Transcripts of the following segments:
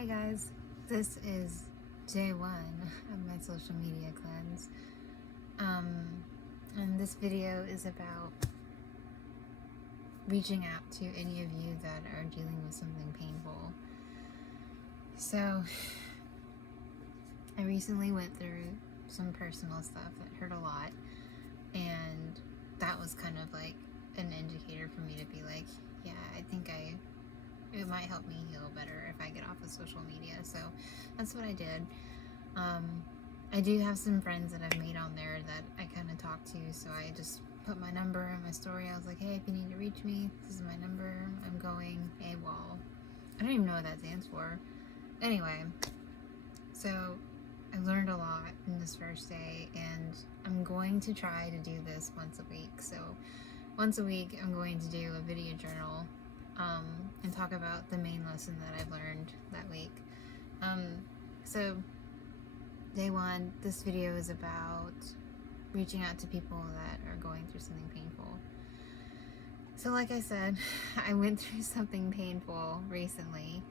Hey guys, this is day one of my social media cleanse. And this video is about reaching out to any of you that are dealing with something painful. So, I recently went through some personal stuff that hurt a lot, and that was kind of like an indicator for me to be like, yeah, I think it might help me heal better if I get off of social media. So that's what I did. I do have some friends that I've made on there that I kind of talk to, so I just put my number in my story. I was like, hey, if you need to reach me, this is my number. I'm going AWOL. I don't even know what that stands for. Anyway, so I learned a lot in this first day, and I'm going to try to do this once a week. So once a week, I'm going to do a video journal and talk about the main lesson that I've learned that week. So day one, this video is about reaching out to people that are going through something painful. So like I said, I went through something painful recently,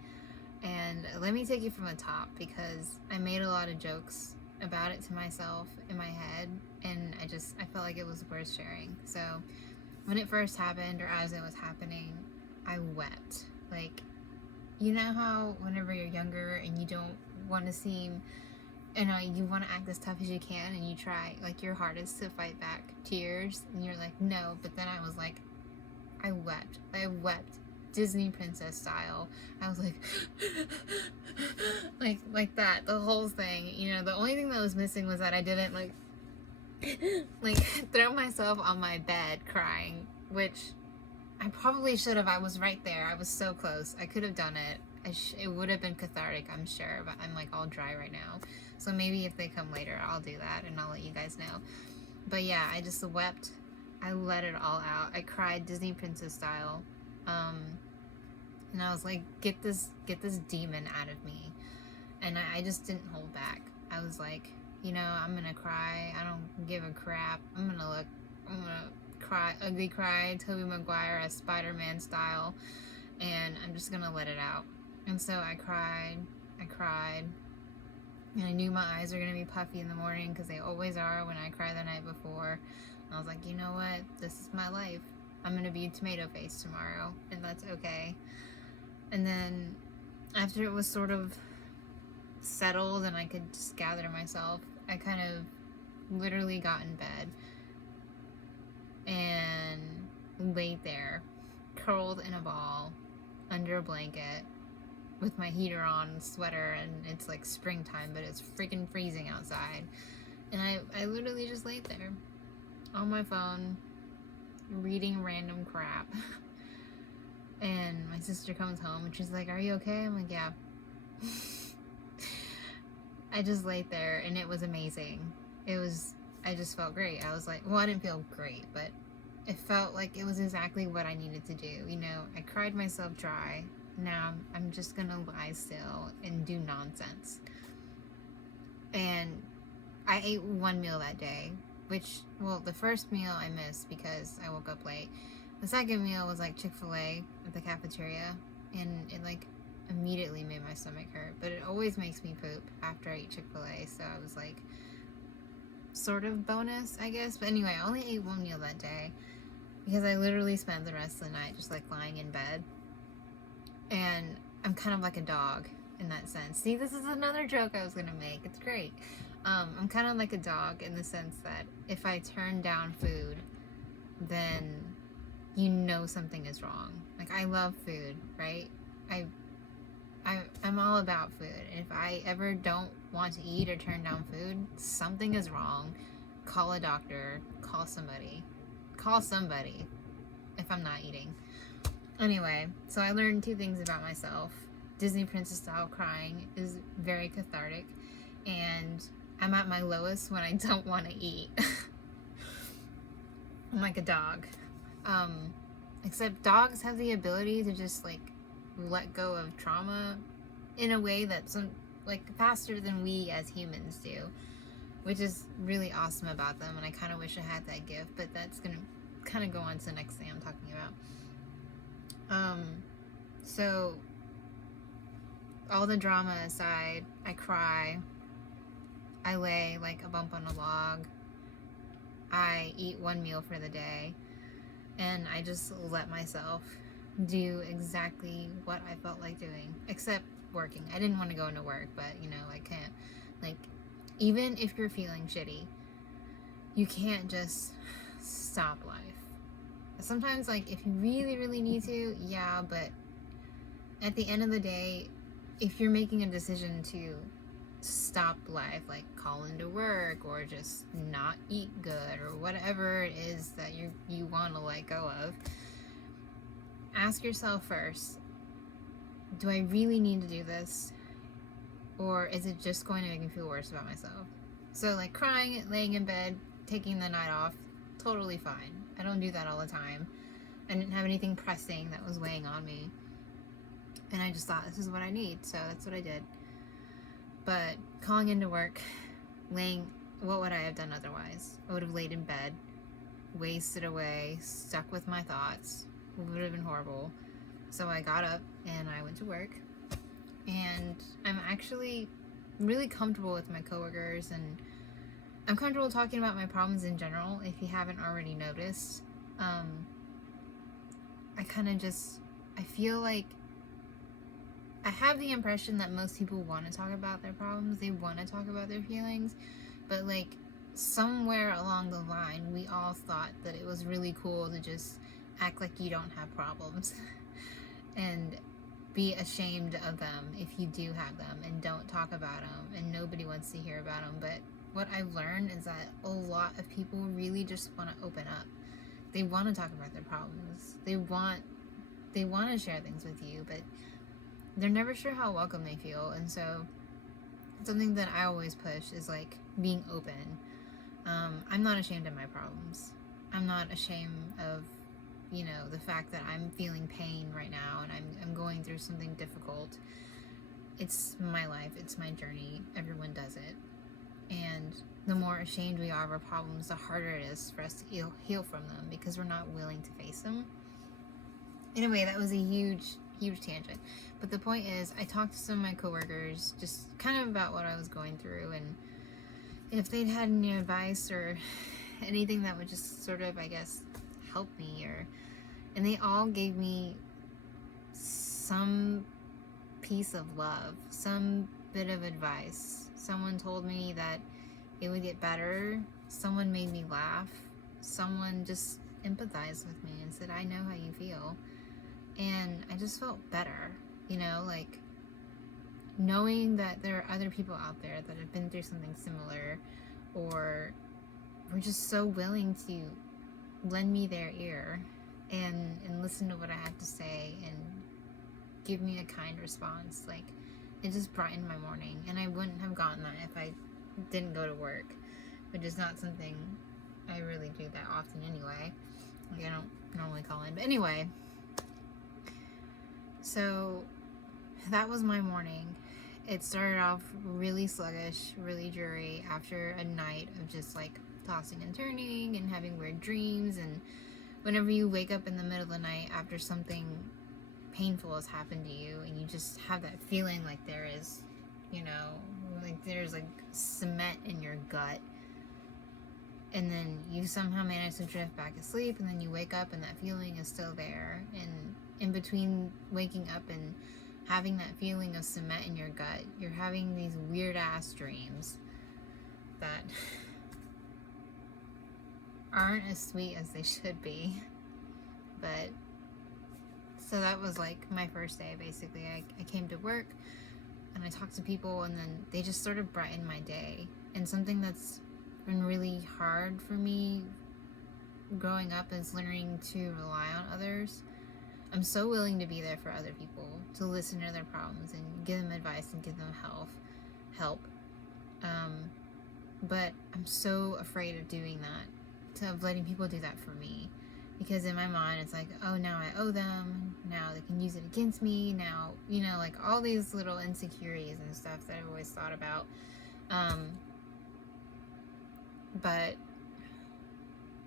and let me take you from the top, because I made a lot of jokes about it to myself in my head, and I felt like it was worth sharing. So when it first happened, or as it was happening, I wept. Like, you know how whenever you're younger and you don't want to seem, you want to act as tough as you can, and you try like your hardest to fight back tears, and you're like, no, but then I was like, I wept Disney princess style. I was like like that, the whole thing. The only thing that was missing was that I didn't like throw myself on my bed crying, which I probably should have. I was right there. I was so close. I could have done it. It would have been cathartic, I'm sure, but I'm like all dry right now. So maybe if they come later, I'll do that and I'll let you guys know. But yeah, I just wept. I let it all out. I cried Disney princess style. And I was like, get this demon out of me. And I just didn't hold back. I was like, I'm gonna cry. I don't give a crap. I'm gonna cry, ugly cry, Tobey Maguire as Spider-Man style, and I'm just gonna let it out. And so I cried, and I knew my eyes were gonna be puffy in the morning, because they always are when I cry the night before. And I was like, you know what, this is my life. I'm gonna be tomato face tomorrow, and that's okay. And then after it was sort of settled and I could just gather myself, I kind of literally got in bed and laid there, curled in a ball under a blanket with my heater on, sweater, and it's like springtime, but it's freaking freezing outside. And I literally just laid there on my phone reading random crap. And my sister comes home and she's like, are you okay? I'm like, yeah. I just laid there, and it was amazing. I just felt great. I was like, well, I didn't feel great, but it felt like it was exactly what I needed to do. I cried myself dry. Now I'm just gonna lie still and do nonsense. And I ate one meal that day, the first meal I missed because I woke up late. The second meal was like Chick-fil-A at the cafeteria, and it like immediately made my stomach hurt, but it always makes me poop after I eat Chick-fil-A, so I was like, sort of bonus, I guess. But anyway, I only ate one meal that day because I literally spent the rest of the night just like lying in bed. And I'm kind of like a dog in that sense. See, this is another joke I was gonna make. It's great. I'm kind of like a dog in the sense that if I turn down food, then something is wrong. Like, I love food, right? I'm all about food. And if I ever don't want to eat or turn down food, something is wrong. Call a doctor. Call somebody if I'm not eating. Anyway, so I learned two things about myself. Disney princess style crying is very cathartic, and I'm at my lowest when I don't want to eat. I'm like a dog. Except dogs have the ability to just like let go of trauma in a way that's faster than we as humans do, which is really awesome about them. And I kind of wish I had that gift, but that's gonna kind of go on to the next thing I'm talking about. So all the drama aside, I cry. I lay like a bump on a log. I eat one meal for the day. And I just let myself do exactly what I felt like doing. Except working. I didn't want to go into work, but you know, I can't. Like, even if you're feeling shitty, you can't just stop life. Sometimes, like, if you really, really need to, yeah, but at the end of the day, if you're making a decision to stop life, like call into work or just not eat good or whatever it is that you want to let go of, ask yourself first, do I really need to do this? Or is it just going to make me feel worse about myself? So, like, crying, laying in bed, taking the night off, totally fine. I don't do that all the time. I didn't have anything pressing that was weighing on me. And I just thought, this is what I need, so that's what I did. But calling into work, what would I have done otherwise? I would have laid in bed, wasted away, stuck with my thoughts. It would have been horrible. So I got up and I went to work. And I'm actually really comfortable with my coworkers, and I'm comfortable talking about my problems in general, if you haven't already noticed. I feel like I have the impression that most people want to talk about their problems, they want to talk about their feelings, but like somewhere along the line, we all thought that it was really cool to just act like you don't have problems and be ashamed of them if you do have them and don't talk about them and nobody wants to hear about them. But what I've learned is that a lot of people really just want to open up. They want to talk about their problems. They want to share things with you, but they're never sure how welcome they feel. And so something that I always push is like being open. I'm not ashamed of my problems. I'm not ashamed of, you know, the fact that I'm feeling pain right now and I'm going through something difficult. It's my life. It's my journey. Everyone does it. And the more ashamed we are of our problems, the harder it is for us to heal from them, because we're not willing to face them. Anyway, that was a huge tangent. But the point is, I talked to some of my coworkers just kind of about what I was going through, and if they'd had any advice or anything that would just sort of, I guess, help me, and they all gave me some piece of love, some bit of advice. Someone told me that it would get better. Someone made me laugh. Someone just empathized with me and said, I know how you feel. And I just felt better, you know, like knowing that there are other people out there that have been through something similar, or were just so willing to lend me their ear and listen to what I have to say and give me a kind response. Like, it just brightened my morning, and I wouldn't have gotten that if I didn't go to work, which is not something I really do that often anyway. Like, I don't normally call in, but anyway. So that was my morning. It started off really sluggish, really dreary after a night of just like tossing and turning and having weird dreams. And whenever you wake up in the middle of the night after something painful has happened to you, and you just have that feeling like there is, you know, like there's like cement in your gut, and then you somehow manage to drift back asleep, and then you wake up and that feeling is still there. And in between waking up and having that feeling of cement in your gut, you're having these weird ass dreams that aren't as sweet as they should be. But so that was like my first day, basically. I came to work and I talked to people, and then they just sort of brightened my day. And something that's been really hard for me growing up is learning to rely on others. I'm so willing to be there for other people, to listen to their problems and give them advice and give them help. But I'm so afraid of doing that, of letting people do that for me. Because in my mind, it's like, oh, now I owe them. Now they can use it against me. Now, you know, like all these little insecurities and stuff that I've always thought about. But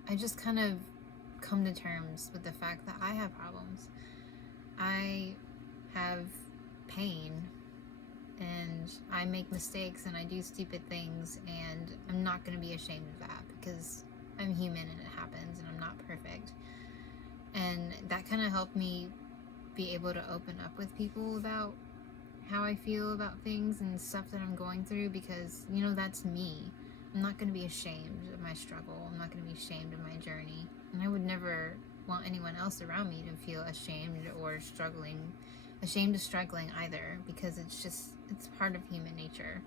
I just kind of come to terms with the fact that I have problems. I have pain. and I make mistakes and I do stupid things, and I'm not going to be ashamed of that because I'm human and it happens and I'm not perfect. And that kind of helped me be able to open up with people about how I feel about things and stuff that I'm going through, because, you know, that's me. I'm not going to be ashamed of my struggle. I'm not going to be ashamed of my journey. And I would never want anyone else around me to feel ashamed or ashamed of struggling either, because it's part of human nature.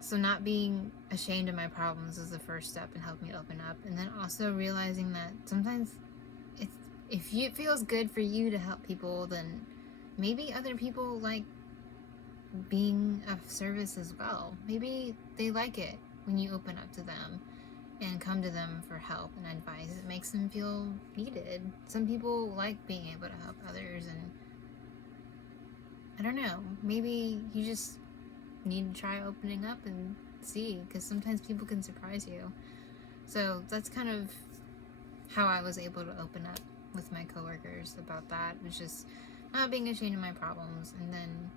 So not being ashamed of my problems is the first step and helped me open up. And then also realizing that sometimes if it feels good for you to help people, then maybe other people like being of service as well. Maybe they like it when you open up to them and come to them for help and advice. It makes them feel needed. Some people like being able to help others, and I don't know, maybe you just need to try opening up and see, because sometimes people can surprise you. So that's kind of how I was able to open up with my coworkers about that, was just not being ashamed of my problems, and then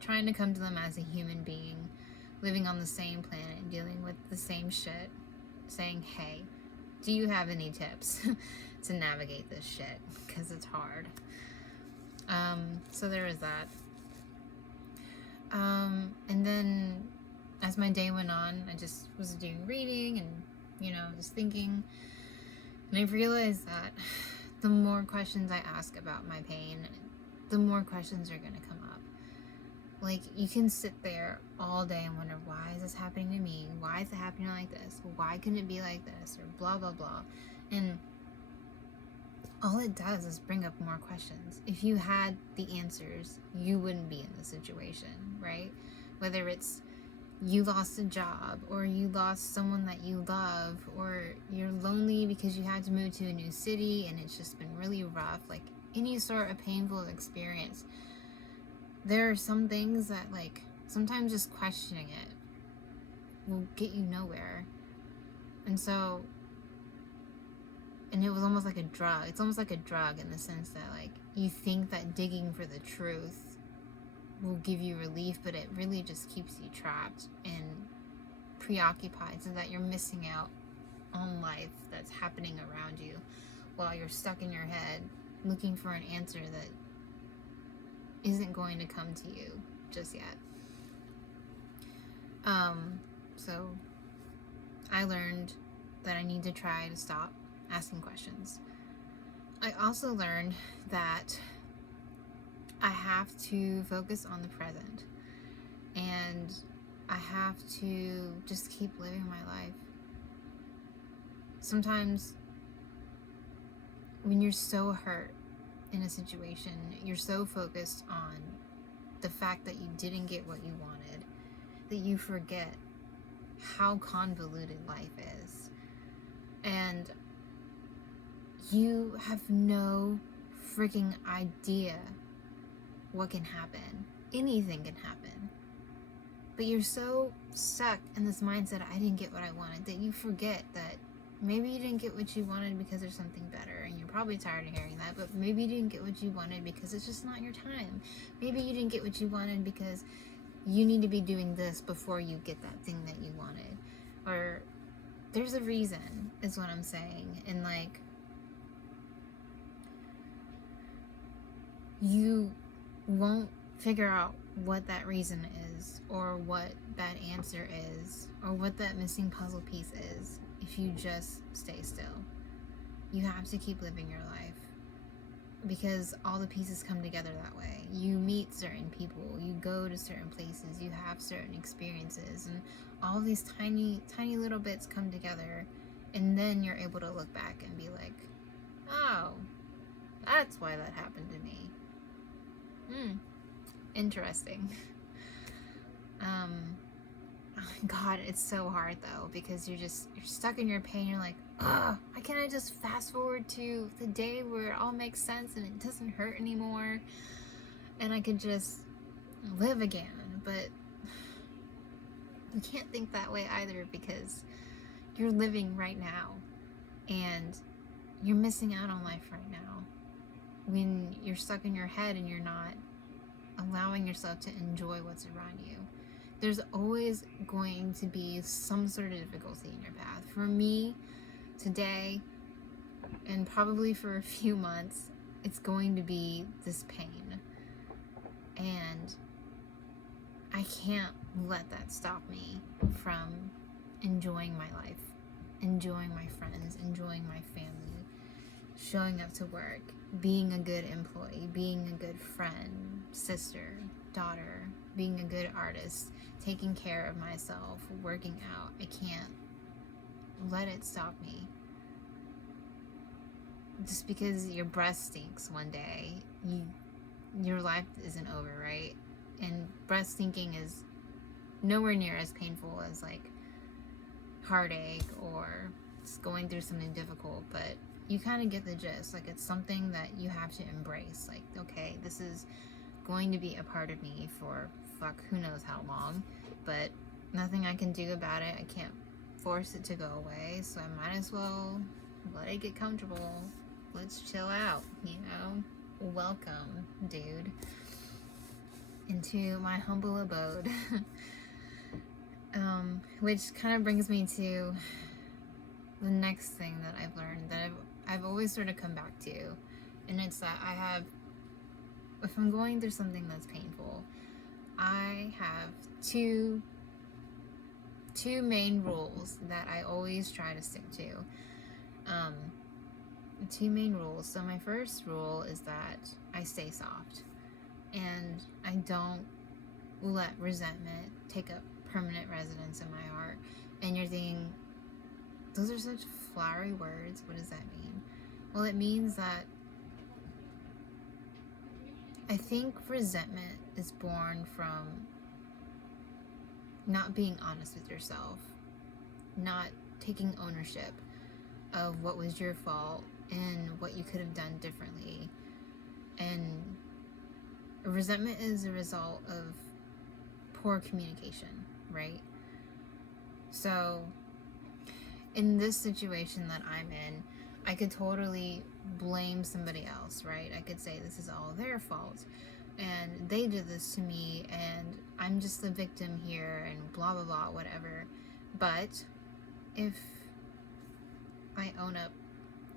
trying to come to them as a human being, living on the same planet and dealing with the same shit, saying, hey, do you have any tips to navigate this shit? Because it's hard. So there was that. And then as my day went on, I just was doing reading and, you know, just thinking. And I realized that the more questions I ask about my pain, the more questions are going to come up. Like, you can sit there all day and wonder, why is this happening to me? Why is it happening like this? Why couldn't it be like this? Or blah, blah, blah. And all it does is bring up more questions. If you had the answers, you wouldn't be in the situation, right? Whether it's you lost a job, or you lost someone that you love, or you're lonely because you had to move to a new city and it's just been really rough, like any sort of painful experience, there are some things that, like, sometimes just questioning it will get you nowhere. And it was almost like a drug. It's almost like a drug in the sense that, like, you think that digging for the truth will give you relief, but it really just keeps you trapped and preoccupied, so that you're missing out on life that's happening around you while you're stuck in your head looking for an answer that isn't going to come to you just yet. So I learned that I need to try to stop asking questions. I also learned that I have to focus on the present, and I have to just keep living my life. Sometimes when you're so hurt in a situation, you're so focused on the fact that you didn't get what you wanted, that you forget how convoluted life is. And you have no freaking idea what can happen. Anything can happen. But you're so stuck in this mindset, I didn't get what I wanted, that you forget that maybe you didn't get what you wanted because there's something better, and you're probably tired of hearing that, but maybe you didn't get what you wanted because it's just not your time. Maybe you didn't get what you wanted because you need to be doing this before you get that thing that you wanted. Or there's a reason, is what I'm saying. And, like, you won't figure out what that reason is, or what that answer is, or what that missing puzzle piece is, if you just stay still. You have to keep living your life, because all the pieces come together that way. You meet certain people, you go to certain places, you have certain experiences, and all these tiny little bits come together, and then you're able to look back and be like, oh, that's why that happened to me. Interesting. God, it's so hard though, because you're stuck in your pain. You're like, why can't I just fast forward to the day where it all makes sense and it doesn't hurt anymore, and I can just live again? But you can't think that way either, because you're living right now, and you're missing out on life right now when you're stuck in your head and you're not allowing yourself to enjoy what's around you. There's always going to be some sort of difficulty in your path. For me, today, and probably for a few months, it's going to be this pain. And I can't let that stop me from enjoying my life, enjoying my friends, enjoying my family, showing up to work, being a good employee, being a good friend, sister, daughter, being a good artist, taking care of myself, working out. I can't let it stop me. Just because your breath stinks one day, your life isn't over, right? And breath stinking is nowhere near as painful as like heartache or just going through something difficult, but you kind of get the gist. Like, it's something that you have to embrace. Like, okay, this is going to be a part of me for who knows how long, but nothing I can do about it. I can't force it to go away, so I might as well let it get comfortable. Let's chill out, you know? Welcome, dude, into my humble abode. Which kind of brings me to the next thing that I've learned that I've always sort of come back to, and it's that if I'm going through something that's painful, I have two main rules that I always try to stick to. Two main rules. So my first rule is that I stay soft, and I don't let resentment take up permanent residence in my heart. And you're thinking, those are such flowery words. What does that mean? Well, it means that I think resentment is born from not being honest with yourself, not taking ownership of what was your fault and what you could have done differently. And resentment is a result of poor communication, right? So in this situation that I'm in, I could totally blame somebody else, right? I could say this is all their fault and they did this to me and I'm just the victim here and blah blah blah, whatever. But if I own up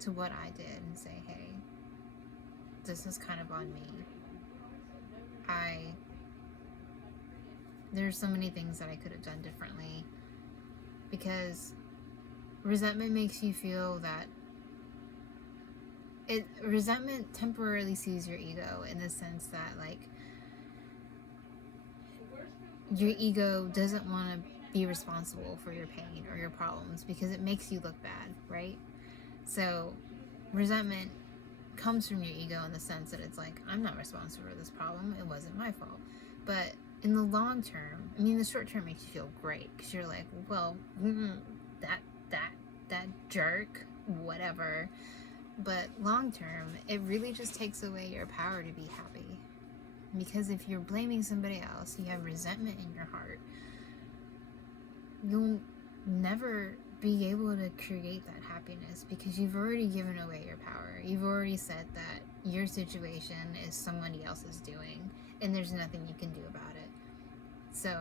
to what I did and say, hey, this is kind of on me, there's so many things that I could have done differently, because resentment makes you feel that resentment temporarily sees your ego, in the sense that, like, your ego doesn't want to be responsible for your pain or your problems because it makes you look bad, right? So resentment comes from your ego in the sense that it's like, I'm not responsible for this problem, it wasn't my fault. But in the long term, I mean, the short term makes you feel great because you're like, well, that jerk, whatever. But long term, it really just takes away your power to be happy. Because if you're blaming somebody else, you have resentment in your heart, you'll never be able to create that happiness because you've already given away your power. You've already said that your situation is somebody else's doing and there's nothing you can do about it. So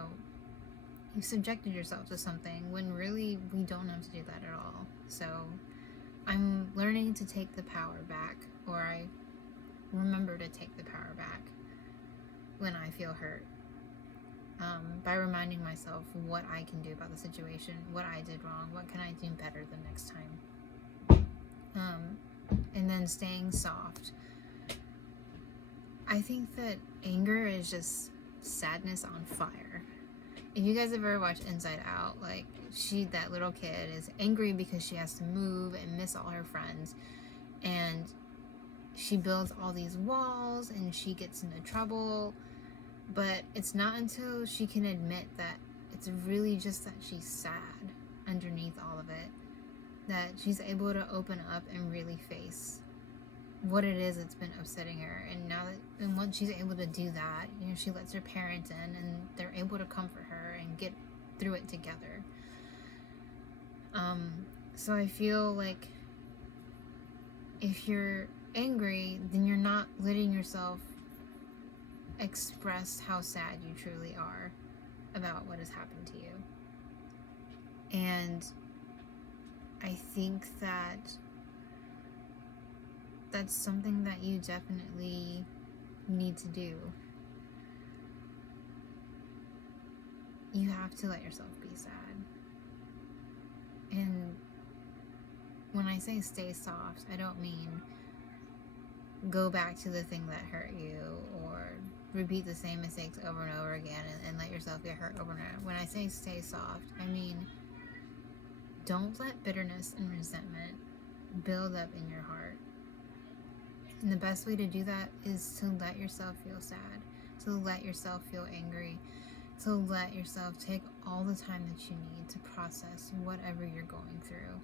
you've subjected yourself to something when really we don't have to do that at all. So I'm learning to take the power back, or I remember to take the power back when I feel hurt, by reminding myself what I can do about the situation, what I did wrong, what can I do better the next time, and then staying soft. I think that anger is just sadness on fire. If you guys have ever watched Inside Out, like, that little kid is angry because she has to move and miss all her friends, and she builds all these walls and she gets into trouble, but it's not until she can admit that it's really just that she's sad underneath all of it that she's able to open up and really face what it is that's been upsetting her. And once she's able to do that, you know, she lets her parents in and they're able to comfort her and get through it together. So I feel like if you're angry, then you're not letting yourself express how sad you truly are about what has happened to you. And I think that that's something that you definitely need to do. You have to let yourself be sad. And when I say stay soft, I don't mean go back to the thing that hurt you or repeat the same mistakes over and over again and let yourself get hurt over and over. When I say stay soft, I mean don't let bitterness and resentment build up in your heart. And the best way to do that is to let yourself feel sad, to let yourself feel angry, to let yourself take all the time that you need to process whatever you're going through.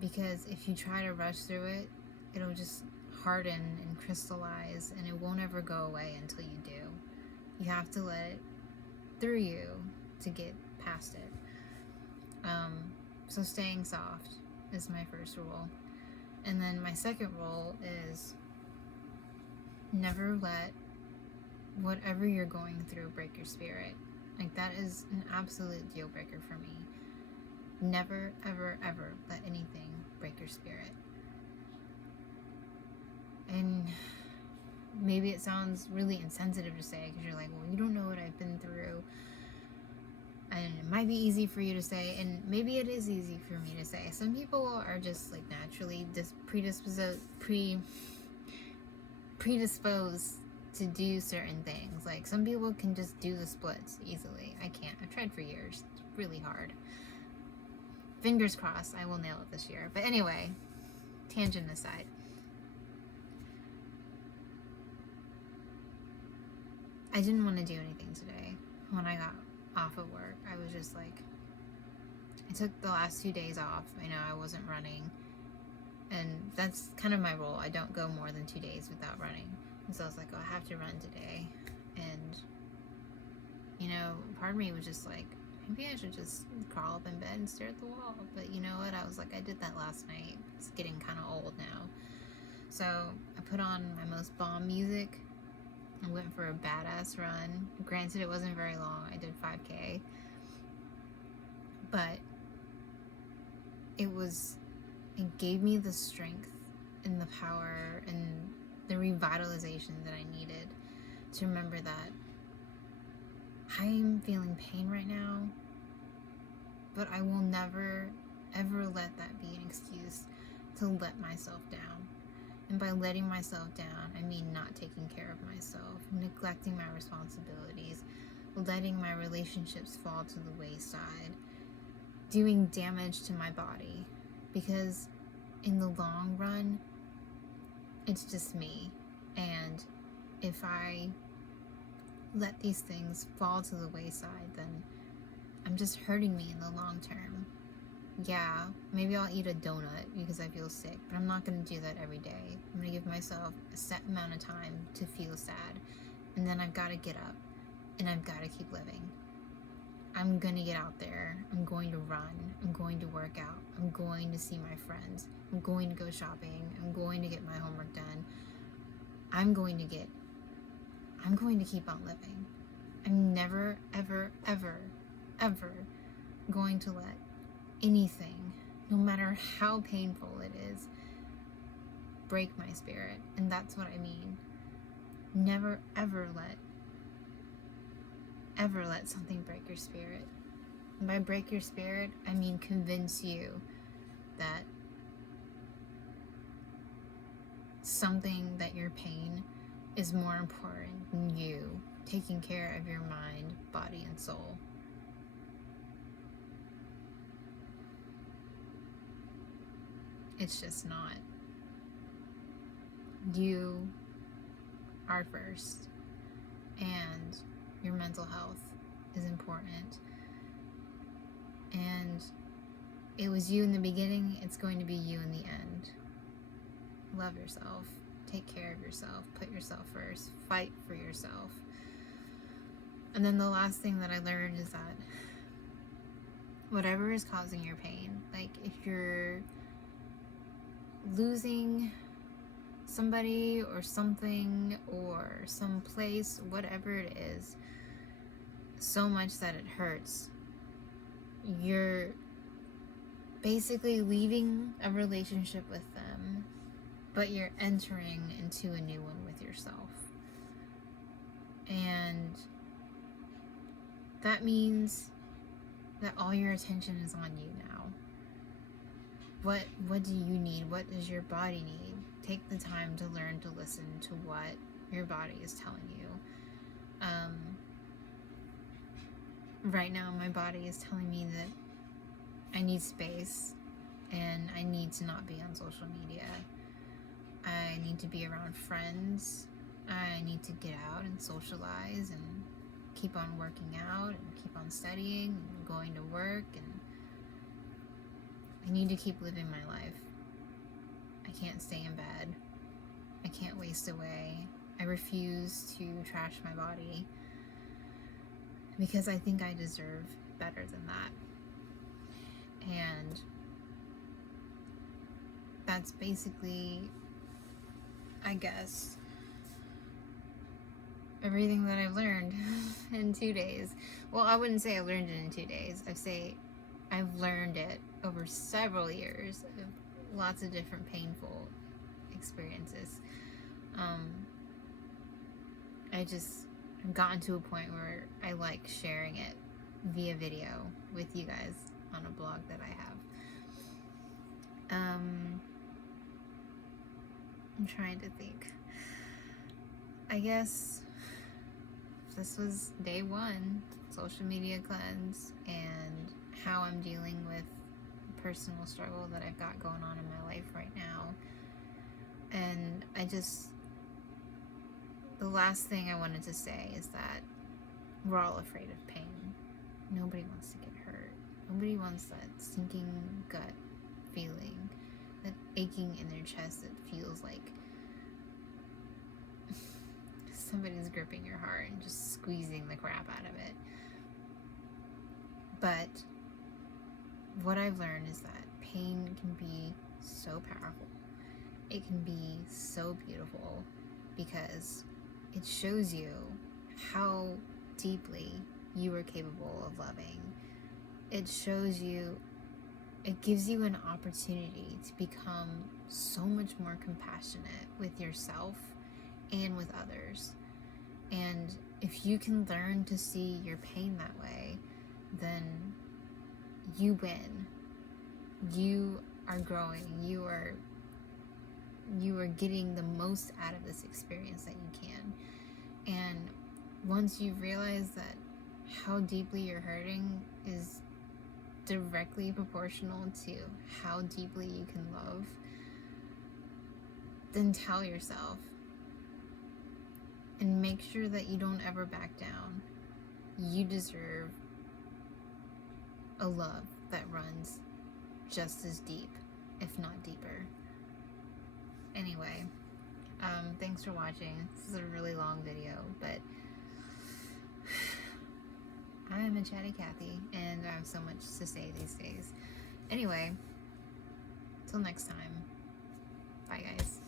Because if you try to rush through it, it'll just harden and crystallize, and it won't ever go away until you do. You have to let it through you to get past it. So staying soft is my first rule. And then my second rule is never let whatever you're going through break your spirit. Like, that is an absolute deal breaker for me. Never, ever, ever let anything break your spirit. And maybe it sounds really insensitive to say, because you're like, well, you don't know what I've been through. And it might be easy for you to say, and maybe it is easy for me to say. Some people are just like naturally predisposed to do certain things. Like, some people can just do the splits easily. I can't. I've tried for years. It's really hard. Fingers crossed I will nail it this year. But anyway, tangent aside. I didn't want to do anything today. When I got off of work, I was just like, I took the last 2 days off. I know I wasn't running, and that's kind of my rule. I don't go more than 2 days without running. And so I was like, oh, I have to run today. And, you know, part of me was just like, maybe I should just crawl up in bed and stare at the wall. But you know what? I was like, I did that last night. It's getting kind of old now. So I put on my most bomb music. I went for a badass run. Granted, it wasn't very long. I did 5K. But it gave me the strength and the power and the revitalization that I needed to remember that I'm feeling pain right now, but I will never, ever let that be an excuse to let myself down. And by letting myself down, I mean not taking care of myself, neglecting my responsibilities, letting my relationships fall to the wayside, doing damage to my body. Because in the long run, it's just me. And if I let these things fall to the wayside, then I'm just hurting me in the long term. Yeah, maybe I'll eat a donut because I feel sick, but I'm not going to do that every day. I'm going to give myself a set amount of time to feel sad, and then I've got to get up, and I've got to keep living. I'm going to get out there. I'm going to run. I'm going to work out. I'm going to see my friends. I'm going to go shopping. I'm going to get my homework done. I'm going to keep on living. I'm never, ever, ever, ever going to let anything, no matter how painful it is, break my spirit. And that's what I mean. Never, ever let something break your spirit. And by break your spirit, I mean convince you that something, that your pain is more important than you taking care of your mind, body, and soul. It's just not. You are first, and your mental health is important. And it was you in the beginning, it's going to be you in the end. Love yourself. Take care of yourself. Put yourself first. Fight for yourself. And then the last thing that I learned is that whatever is causing your pain, like if you're losing somebody or something or some place, whatever it is, so much that it hurts, you're basically leaving a relationship with them, but you're entering into a new one with yourself. And that means that all your attention is on you now. What do you need? What does your body need? Take the time to learn to listen to what your body is telling you. Right now, my body is telling me that I need space and I need to not be on social media. I need to be around friends. I need to get out and socialize and keep on working out and keep on studying and going to work, and I need to keep living my life. I can't stay in bed. I can't waste away. I refuse to trash my body because I think I deserve better than that. And that's basically, I guess, everything that I've learned in 2 days. Well, I wouldn't say I learned it in 2 days. I'd say I've learned it over several years of lots of different painful experiences. I've gotten to a point where I like sharing it via video with you guys on a blog that I have. I'm trying to think. I guess this was day 1, social media cleanse, and how I'm dealing with the personal struggle that I've got going on in my life right now. And the last thing I wanted to say is that we're all afraid of pain. Nobody wants to get hurt. Nobody wants that sinking gut feeling, that aching in their chest that feels like somebody's gripping your heart and just squeezing the crap out of it. But what I've learned is that pain can be so powerful. It can be so beautiful because it shows you how deeply you are capable of loving. It shows you, it gives you an opportunity to become so much more compassionate with yourself and with others. And if you can learn to see your pain that way, then you win. You are growing. You are getting the most out of this experience that you can. And once you realize that how deeply you're hurting is directly proportional to how deeply you can love, then tell yourself and make sure that you don't ever back down. You deserve a love that runs just as deep, if not deeper. Anyway, thanks for watching. This is a really long video, but I am a chatty Cathy, and I have so much to say these days. Anyway, till next time. Bye, guys.